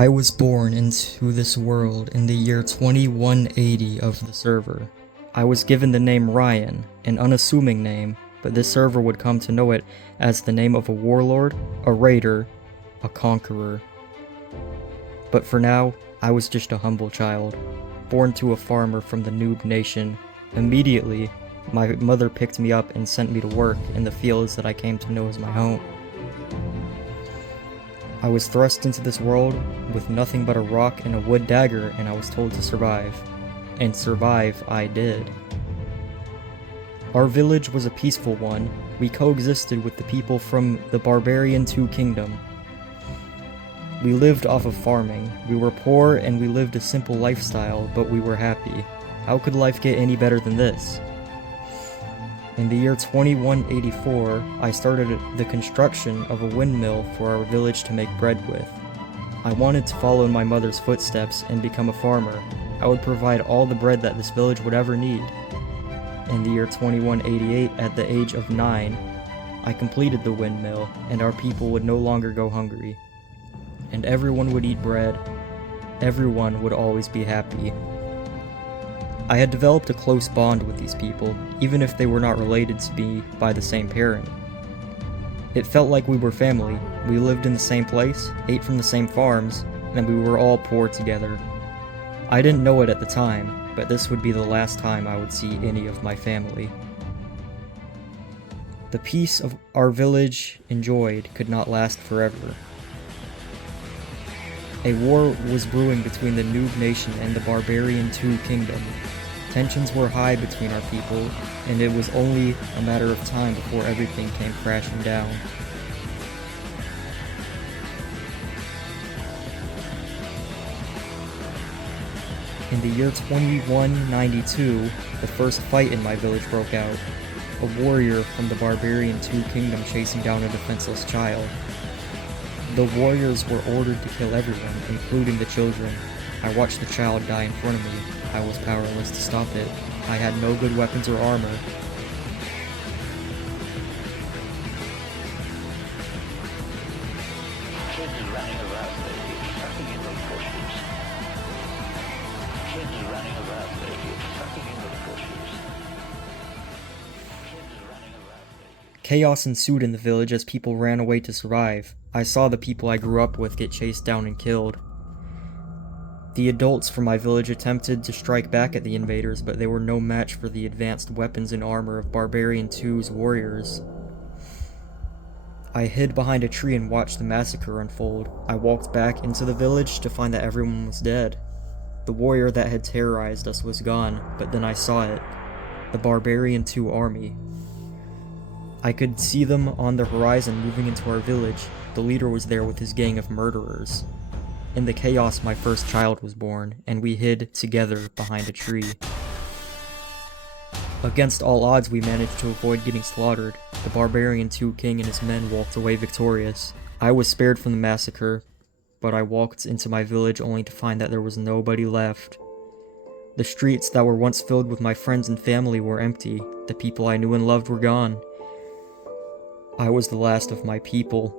I was born into this world in the year 2180 of the server. I was given the name Ryan, an unassuming name, but this server would come to know it as the name of a warlord, a raider, a conqueror. But for now, I was just a humble child, born to a farmer from the Noob Nation. Immediately, my mother picked me up and sent me to work in the fields that I came to know as my home. I was thrust into this world with nothing but a rock and a wood dagger, and I was told to survive. And survive I did. Our village was a peaceful one. We coexisted with the people from the Barbarian 2 Kingdom. We lived off of farming. We were poor and we lived a simple lifestyle, but we were happy. How could life get any better than this? In the year 2184, I started the construction of a windmill for our village to make bread with. I wanted to follow in my mother's footsteps and become a farmer. I would provide all the bread that this village would ever need. In the year 2188, at the age of 9, I completed the windmill, and our people would no longer go hungry. And everyone would eat bread. Everyone would always be happy. I had developed a close bond with these people, even if they were not related to me by the same parent. It felt like we were family. We lived in the same place, ate from the same farms, and we were all poor together. I didn't know it at the time, but this would be the last time I would see any of my family. The peace of our village enjoyed could not last forever. A war was brewing between the Noob Nation and the Barbarian 2 Kingdom. Tensions were high between our people, and it was only a matter of time before everything came crashing down. In the year 2192, the first fight in my village broke out. A warrior from the Barbarian 2 Kingdom chasing down a defenseless child. The warriors were ordered to kill everyone, including the children. I watched the child die in front of me. I was powerless to stop it. I had no good weapons or armor. Chaos ensued in the village as people ran away to survive. I saw the people I grew up with get chased down and killed. The adults from my village attempted to strike back at the invaders, but they were no match for the advanced weapons and armor of Barbarian 2's warriors. I hid behind a tree and watched the massacre unfold. I walked back into the village to find that everyone was dead. The warrior that had terrorized us was gone, but then I saw it. The Barbarian 2 army. I could see them on the horizon moving into our village. The leader was there with his gang of murderers. In the chaos, my first child was born, and we hid together behind a tree. Against all odds, we managed to avoid getting slaughtered. The Barbarian 2 King and his men walked away victorious. I was spared from the massacre, but I walked into my village only to find that there was nobody left. The streets that were once filled with my friends and family were empty. The people I knew and loved were gone. I was the last of my people.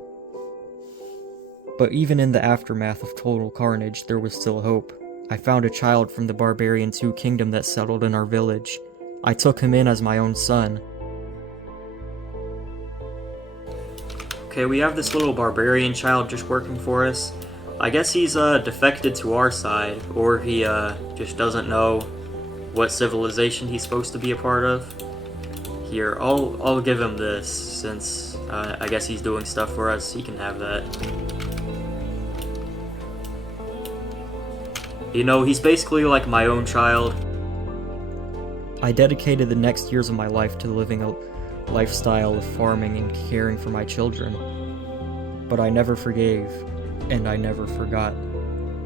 But even in the aftermath of total carnage, there was still hope. I found a child from the Barbarian 2 Kingdom that settled in our village. I took him in as my own son. Okay, we have this little barbarian child just working for us. I guess he's defected to our side, or he just doesn't know what civilization he's supposed to be a part of. Here, I'll give him this, since I guess he's doing stuff for us. He can have that. You know, he's basically like my own child. I dedicated the next years of my life to living a lifestyle of farming and caring for my children. But I never forgave, and I never forgot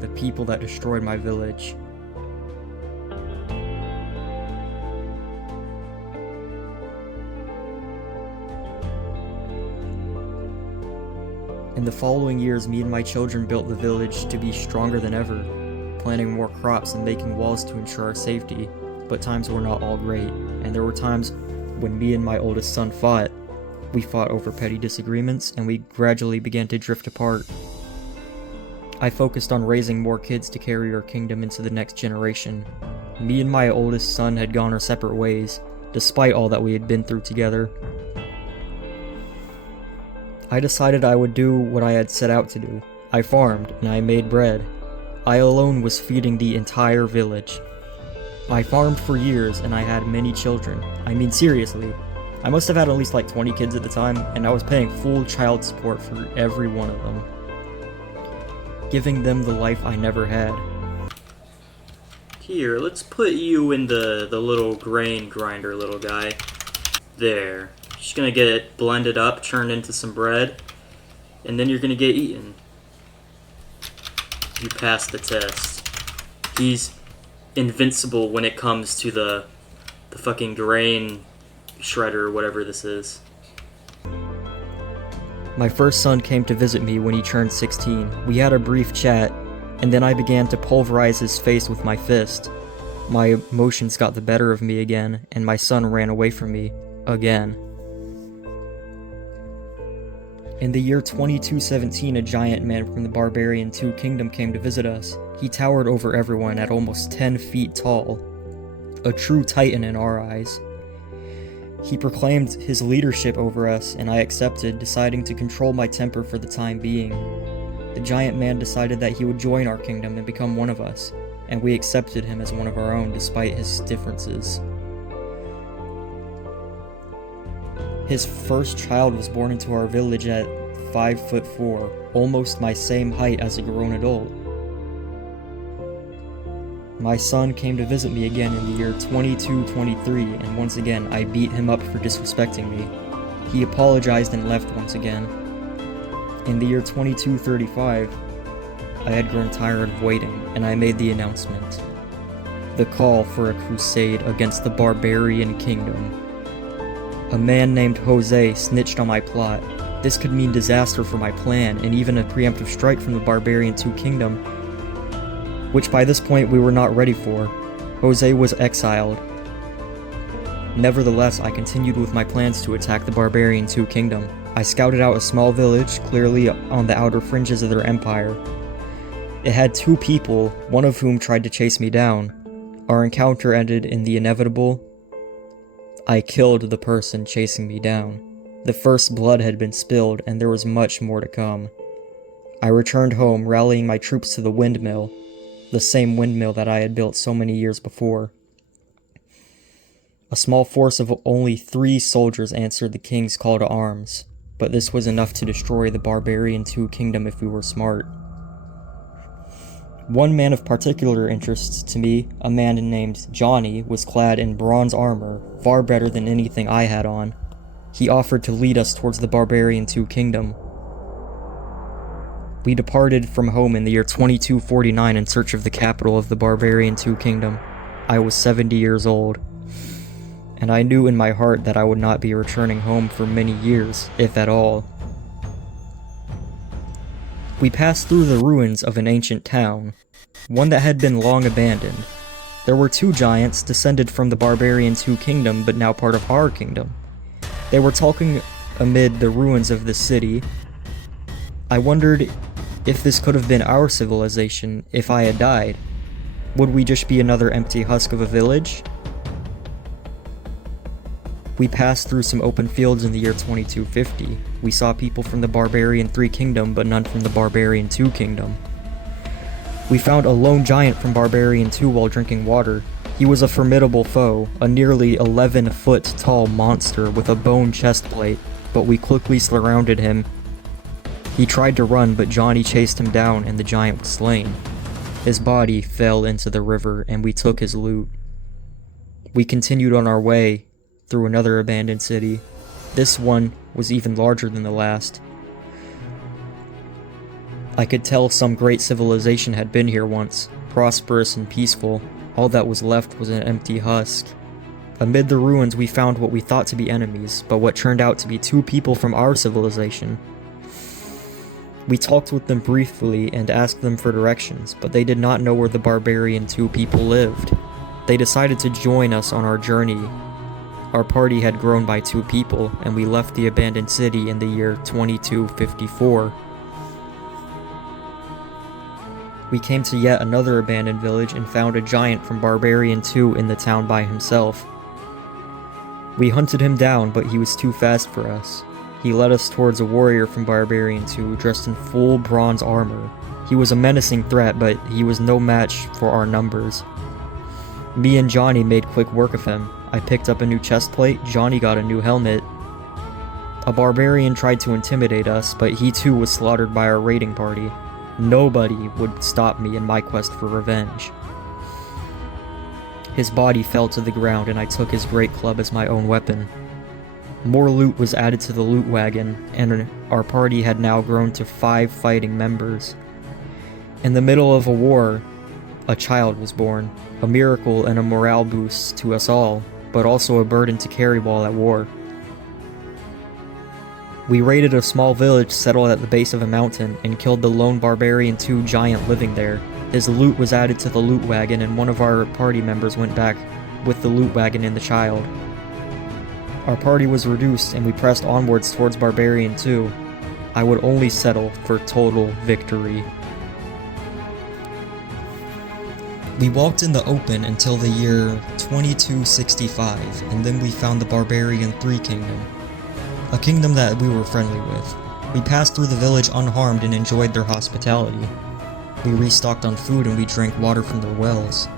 the people that destroyed my village. In the following years, me and my children built the village to be stronger than ever, planting more crops and making walls to ensure our safety. But times were not all great, and there were times when me and my oldest son fought. We fought over petty disagreements, and we gradually began to drift apart. I focused on raising more kids to carry our kingdom into the next generation. Me and my oldest son had gone our separate ways, despite all that we had been through together. I decided I would do what I had set out to do. I farmed, and I made bread. I alone was feeding the entire village. I farmed for years, and I had many children. I mean, seriously. I must have had at least like 20 kids at the time, and I was paying full child support for every one of them, giving them the life I never had. Here, let's put you in the little grain grinder, little guy. There. Just gonna get it blended up, turned into some bread, and then you're gonna get eaten. You passed the test. He's invincible when it comes to the fucking grain shredder or whatever this is. My first son came to visit me when he turned 16. We had a brief chat, and then I began to pulverize his face with my fist. My emotions got the better of me again, and my son ran away from me again. In the year 2217, a giant man from the Barbarian 2 Kingdom came to visit us. He towered over everyone at almost 10 feet tall. A true titan in our eyes. He proclaimed his leadership over us, and I accepted, deciding to control my temper for the time being. The giant man decided that he would join our kingdom and become one of us, and we accepted him as one of our own despite his differences. His first child was born into our village at 5'4", almost my same height as a grown adult. My son came to visit me again in the year 2223, and once again I beat him up for disrespecting me. He apologized and left once again. In the year 2235, I had grown tired of waiting, and I made the announcement. The call for a crusade against the Barbarian Kingdom. A man named Jose snitched on my plot. This could mean disaster for my plan, and even a preemptive strike from the Barbarian 2 Kingdom, which by this point we were not ready for. Jose was exiled. Nevertheless, I continued with my plans to attack the Barbarian 2 Kingdom. I scouted out a small village, clearly on the outer fringes of their empire. It had 2 people, one of whom tried to chase me down. Our encounter ended in the inevitable. I killed the person chasing me down. The first blood had been spilled, and there was much more to come. I returned home, rallying my troops to the windmill, the same windmill that I had built so many years before. A small force of only 3 soldiers answered the king's call to arms, but this was enough to destroy the Barbarian 2 Kingdom if we were smart. One man of particular interest to me, a man named Johnny, was clad in bronze armor, far better than anything I had on. He offered to lead us towards the Barbarian 2 Kingdom. We departed from home in the year 2249 in search of the capital of the Barbarian 2 Kingdom. I was 70 years old, and I knew in my heart that I would not be returning home for many years, if at all. We passed through the ruins of an ancient town, one that had been long abandoned. There were 2 giants descended from the Barbarian 2 Kingdom, but now part of our kingdom. They were talking amid the ruins of the city. I wondered if this could have been our civilization if I had died. Would we just be another empty husk of a village? We passed through some open fields in the year 2250. We saw people from the Barbarian 3 Kingdom, but none from the Barbarian 2 Kingdom. We found a lone giant from Barbarian 2 while drinking water. He was a formidable foe, a nearly 11-foot tall monster with a bone chestplate, but we quickly surrounded him. He tried to run, but Johnny chased him down and the giant was slain. His body fell into the river, and we took his loot. We continued on our way through another abandoned city. This one was even larger than the last. I could tell some great civilization had been here once, prosperous and peaceful. All that was left was an empty husk. Amid the ruins we found what we thought to be enemies, but what turned out to be 2 people from our civilization. We talked with them briefly and asked them for directions, but they did not know where the Barbarian 2 people lived. They decided to join us on our journey. Our party had grown by 2 people, and we left the abandoned city in the year 2254. We came to yet another abandoned village and found a giant from Barbarian 2 in the town by himself. We hunted him down, but he was too fast for us. He led us towards a warrior from Barbarian 2 dressed in full bronze armor. He was a menacing threat, but he was no match for our numbers. Me and Johnny made quick work of him. I picked up a new chest plate, Johnny got a new helmet. A barbarian tried to intimidate us, but he too was slaughtered by our raiding party. Nobody would stop me in my quest for revenge. His body fell to the ground and I took his great club as my own weapon. More loot was added to the loot wagon, and our party had now grown to 5 fighting members. In the middle of a war, a child was born, a miracle and a morale boost to us all, but also a burden to carry while at war. We raided a small village settled at the base of a mountain and killed the lone Barbarian 2 giant living there. His loot was added to the loot wagon and one of our party members went back with the loot wagon and the child. Our party was reduced and we pressed onwards towards Barbarian 2. I would only settle for total victory. We walked in the open until the year 2265, and then we found the Barbarian 3 kingdom. A kingdom that we were friendly with. We passed through the village unharmed and enjoyed their hospitality. We restocked on food and we drank water from their wells.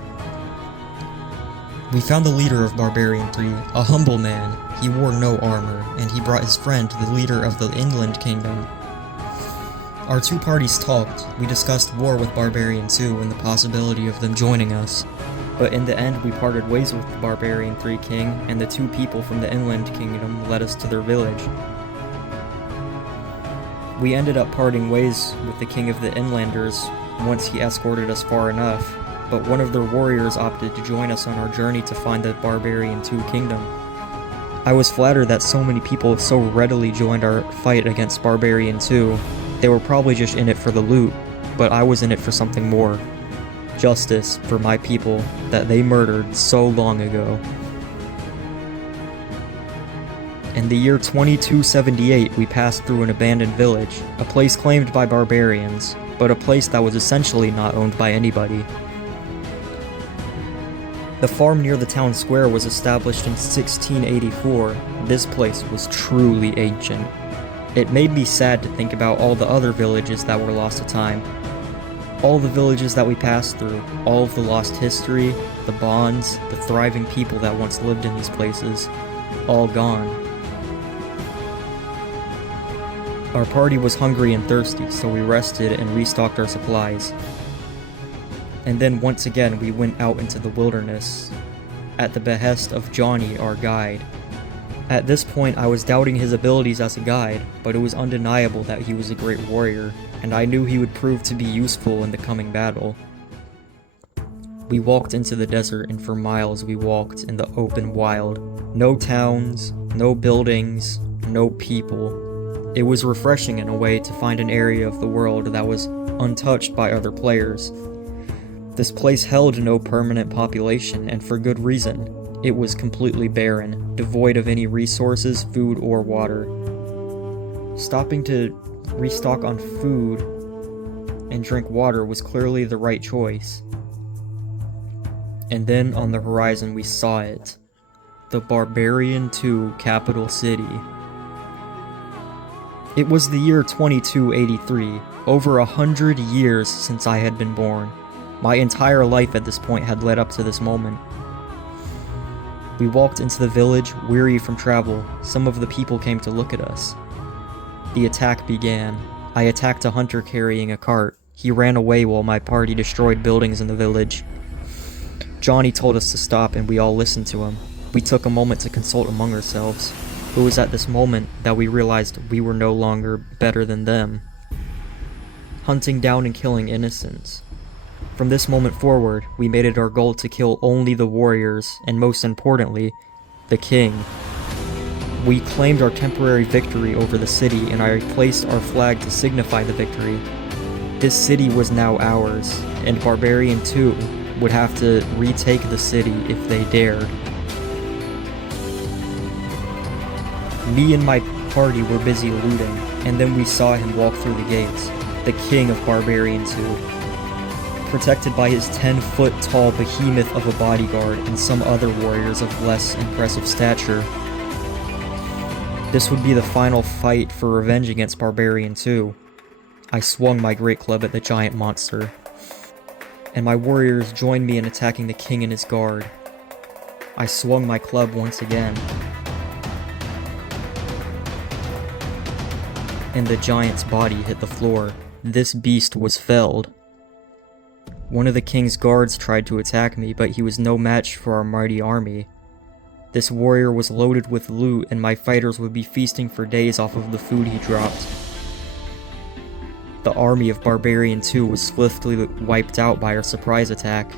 We found the leader of Barbarian 3, a humble man. He wore no armor, and he brought his friend, the leader of the Inland Kingdom. Our two parties talked. We discussed war with Barbarian 2 and the possibility of them joining us. But in the end, we parted ways with the Barbarian 3 king, and the 2 people from the Inland Kingdom led us to their village. We ended up parting ways with the king of the Inlanders once he escorted us far enough, but one of their warriors opted to join us on our journey to find the Barbarian 2 kingdom. I was flattered that so many people so readily joined our fight against Barbarian 2. They were probably just in it for the loot, but I was in it for something more. Justice for my people that they murdered so long ago. In the year 2278, we passed through an abandoned village, a place claimed by barbarians, but a place that was essentially not owned by anybody. The farm near the town square was established in 1684. This place was truly ancient. It made me sad to think about all the other villages that were lost to time. All the villages that we passed through, all of the lost history, the bonds, the thriving people that once lived in these places, all gone. Our party was hungry and thirsty, so we rested and restocked our supplies. And then once again we went out into the wilderness, at the behest of Johnny, our guide. At this point I was doubting his abilities as a guide, but it was undeniable that he was a great warrior, and I knew he would prove to be useful in the coming battle. We walked into the desert, and for miles we walked in the open wild. No towns, no buildings, no people. It was refreshing in a way to find an area of the world that was untouched by other players. This place held no permanent population, and for good reason. It was completely barren, devoid of any resources, food, or water. Stopping to restock on food and drink water was clearly the right choice. And then on the horizon we saw it. The Barbarian 2 capital city. It was the year 2283, over 100 years since I had been born. My entire life at this point had led up to this moment. We walked into the village, weary from travel. Some of the people came to look at us. The attack began. I attacked a hunter carrying a cart. He ran away while my party destroyed buildings in the village. Johnny told us to stop and we all listened to him. We took a moment to consult among ourselves. It was at this moment that we realized we were no longer better than them. Hunting down and killing innocents. From this moment forward, we made it our goal to kill only the warriors, and most importantly, the king. We claimed our temporary victory over the city, and I placed our flag to signify the victory. This city was now ours, and Barbarian 2 would have to retake the city if they dared. Me and my party were busy looting, and then we saw him walk through the gates, the king of Barbarian 2. protected by his 10-foot-tall behemoth of a bodyguard and some other warriors of less impressive stature. This would be the final fight for revenge against Barbarian 2. I swung my great club at the giant monster, and my warriors joined me in attacking the king and his guard. I swung my club once again, and the giant's body hit the floor. This beast was felled. One of the king's guards tried to attack me, but he was no match for our mighty army. This warrior was loaded with loot, and my fighters would be feasting for days off of the food he dropped. The army of Barbarian 2 was swiftly wiped out by our surprise attack.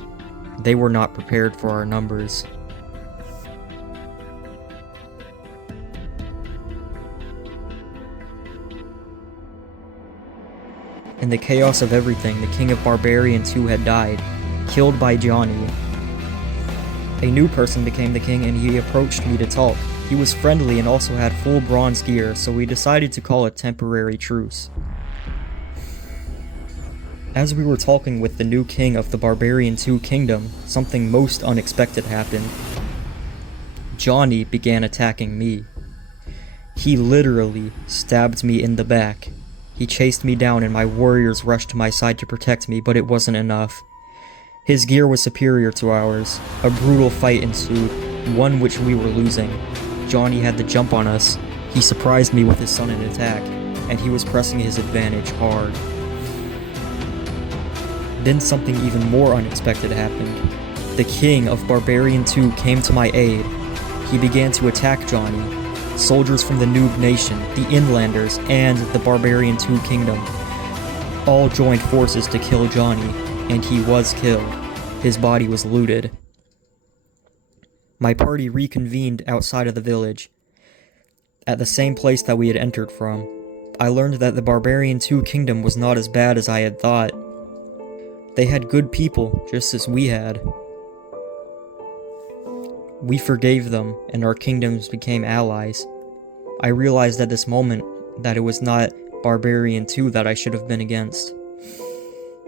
They were not prepared for our numbers. In the chaos of everything, the king of Barbarian 2 had died, killed by Johnny. A new person became the king, and he approached me to talk. He was friendly and also had full bronze gear, so we decided to call a temporary truce. As we were talking with the new king of the Barbarian 2 kingdom, something most unexpected happened. Johnny began attacking me. He literally stabbed me in the back. He chased me down and my warriors rushed to my side to protect me, but it wasn't enough. His gear was superior to ours. A brutal fight ensued, one which we were losing. Johnny had the jump on us. He surprised me with his sudden attack, and he was pressing his advantage hard. Then something even more unexpected happened. The king of Barbarian 2 came to my aid. He began to attack Johnny. Soldiers from the Noob Nation, the Inlanders, and the Barbarian 2 Kingdom all joined forces to kill Johnny, and he was killed. His body was looted. My party reconvened outside of the village, at the same place that we had entered from. I learned that the Barbarian 2 Kingdom was not as bad as I had thought. They had good people, just as we had. We forgave them, and our kingdoms became allies. I realized at this moment that it was not Barbarian 2 that I should have been against.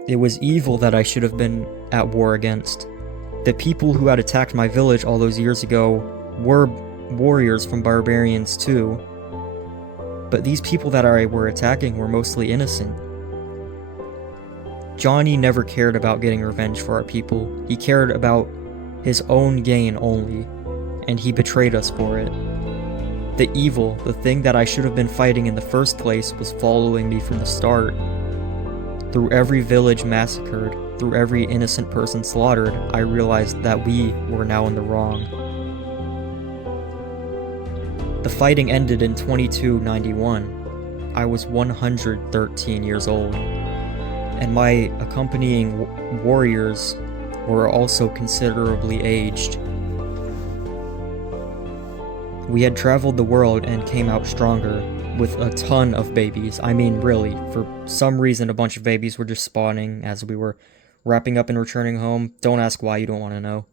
It was evil that I should have been at war against. The people who had attacked my village all those years ago were warriors from Barbarians 2, but these people that I were attacking were mostly innocent. Johnny never cared about getting revenge for our people. He cared about his own gain only, and he betrayed us for it. The evil, the thing that I should have been fighting in the first place, was following me from the start. Through every village massacred, through every innocent person slaughtered, I realized that we were now in the wrong. The fighting ended in 2291. I was 113 years old, and my accompanying warriors were also considerably aged. We had traveled the world and came out stronger, with a ton of babies. I mean, really, for some reason a bunch of babies were just spawning as we were wrapping up and returning home. Don't ask why, you don't want to know.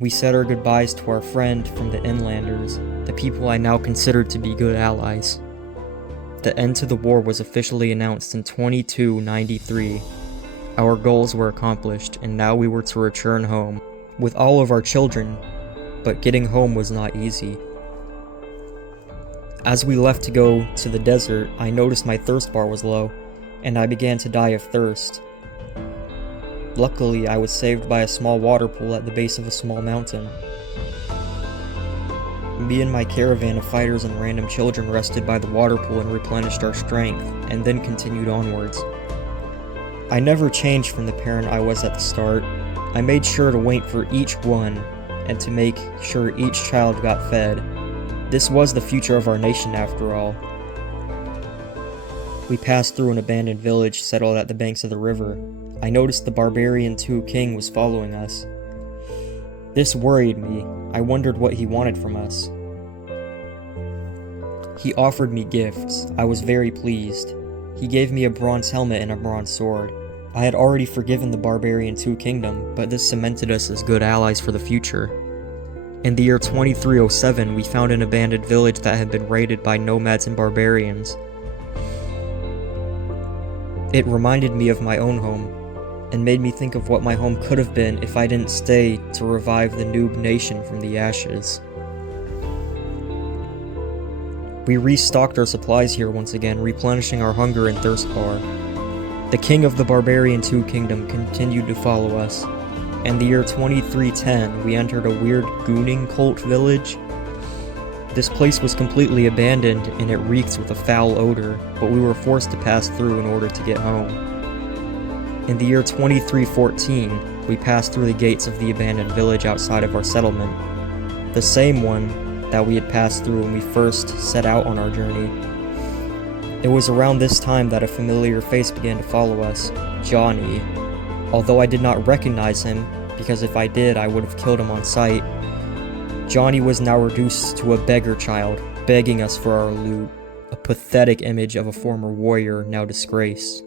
We said our goodbyes to our friend from the Inlanders, the people I now considered to be good allies. The end to the war was officially announced in 2293. Our goals were accomplished, and now we were to return home with all of our children, but getting home was not easy. As we left to go to the desert, I noticed my thirst bar was low, and I began to die of thirst. Luckily, I was saved by a small water pool at the base of a small mountain. Me and my caravan of fighters and random children rested by the water pool and replenished our strength, and then continued onwards. I never changed from the parent I was at the start. I made sure to wait for each one, and to make sure each child got fed. This was the future of our nation after all. We passed through an abandoned village settled at the banks of the river. I noticed the Barbarian 2 king was following us. This worried me. I wondered what he wanted from us. He offered me gifts. I was very pleased. He gave me a bronze helmet and a bronze sword. I had already forgiven the Barbarian 2 kingdom, but this cemented us as good allies for the future. In the year 2307, we found an abandoned village that had been raided by nomads and barbarians. It reminded me of my own home, and made me think of what my home could have been if I didn't stay to revive the noob nation from the ashes. We restocked our supplies here once again, replenishing our hunger and thirst bar. The king of the Barbarian 2 kingdom continued to follow us, and the year 2310 we entered a weird gooning cult village. This place was completely abandoned and it reeked with a foul odor, but we were forced to pass through in order to get home. In the year 2314, we passed through the gates of the abandoned village outside of our settlement, the same one that we had passed through when we first set out on our journey. It was around this time that a familiar face began to follow us, Johnny. Although I did not recognize him, because if I did, I would have killed him on sight, Johnny was now reduced to a beggar child, begging us for our loot, a pathetic image of a former warrior now disgraced.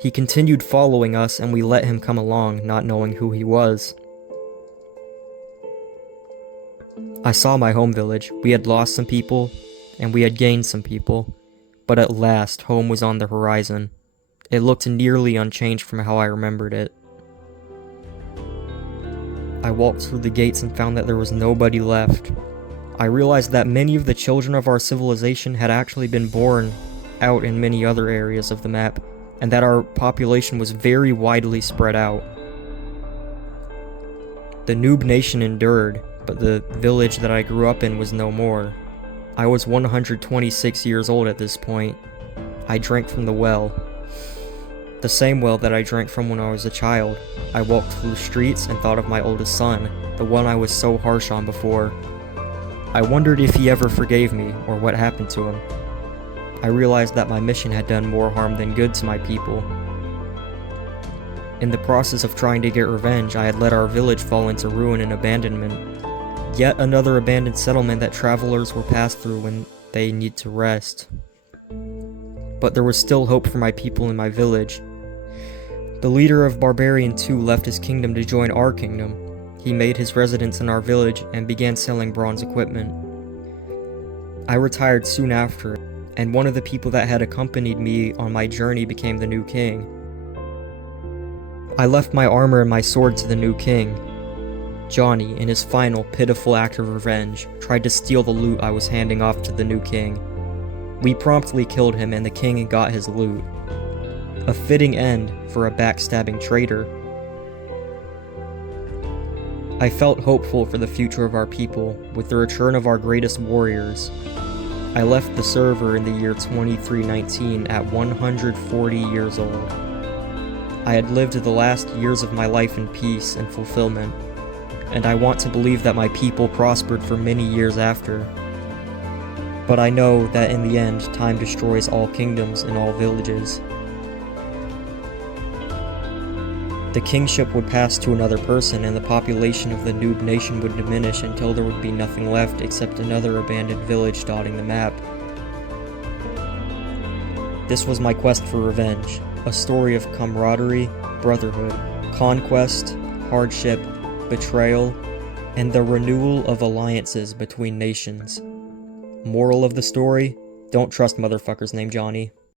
He continued following us and we let him come along, not knowing who he was. I saw my home village. We had lost some people, and we had gained some people, but at last home was on the horizon. It looked nearly unchanged from how I remembered it. I walked through the gates and found that there was nobody left. I realized that many of the children of our civilization had actually been born out in many other areas of the map, and that our population was very widely spread out. The noob nation endured, but the village that I grew up in was no more. I was 126 years old at this point. I drank from the well. The same well that I drank from when I was a child. I walked through the streets and thought of my oldest son, the one I was so harsh on before. I wondered if he ever forgave me, or what happened to him. I realized that my mission had done more harm than good to my people. In the process of trying to get revenge, I had let our village fall into ruin and abandonment. Yet another abandoned settlement that travelers will pass through when they need to rest. But there was still hope for my people in my village. The leader of Barbarian 2 left his kingdom to join our kingdom. He made his residence in our village and began selling bronze equipment. I retired soon after, and one of the people that had accompanied me on my journey became the new king. I left my armor and my sword to the new king. Johnny, in his final pitiful act of revenge, tried to steal the loot I was handing off to the new king. We promptly killed him and the king got his loot. A fitting end for a backstabbing traitor. I felt hopeful for the future of our people with the return of our greatest warriors. I left the server in the year 2319 at 140 years old. I had lived the last years of my life in peace and fulfillment, and I want to believe that my people prospered for many years after. But I know that in the end, time destroys all kingdoms and all villages. The kingship would pass to another person and the population of the noob nation would diminish until there would be nothing left except another abandoned village dotting the map. This was my quest for revenge, a story of camaraderie, brotherhood, conquest, hardship, betrayal, and the renewal of alliances between nations. Moral of the story: don't trust motherfuckers named Johnny.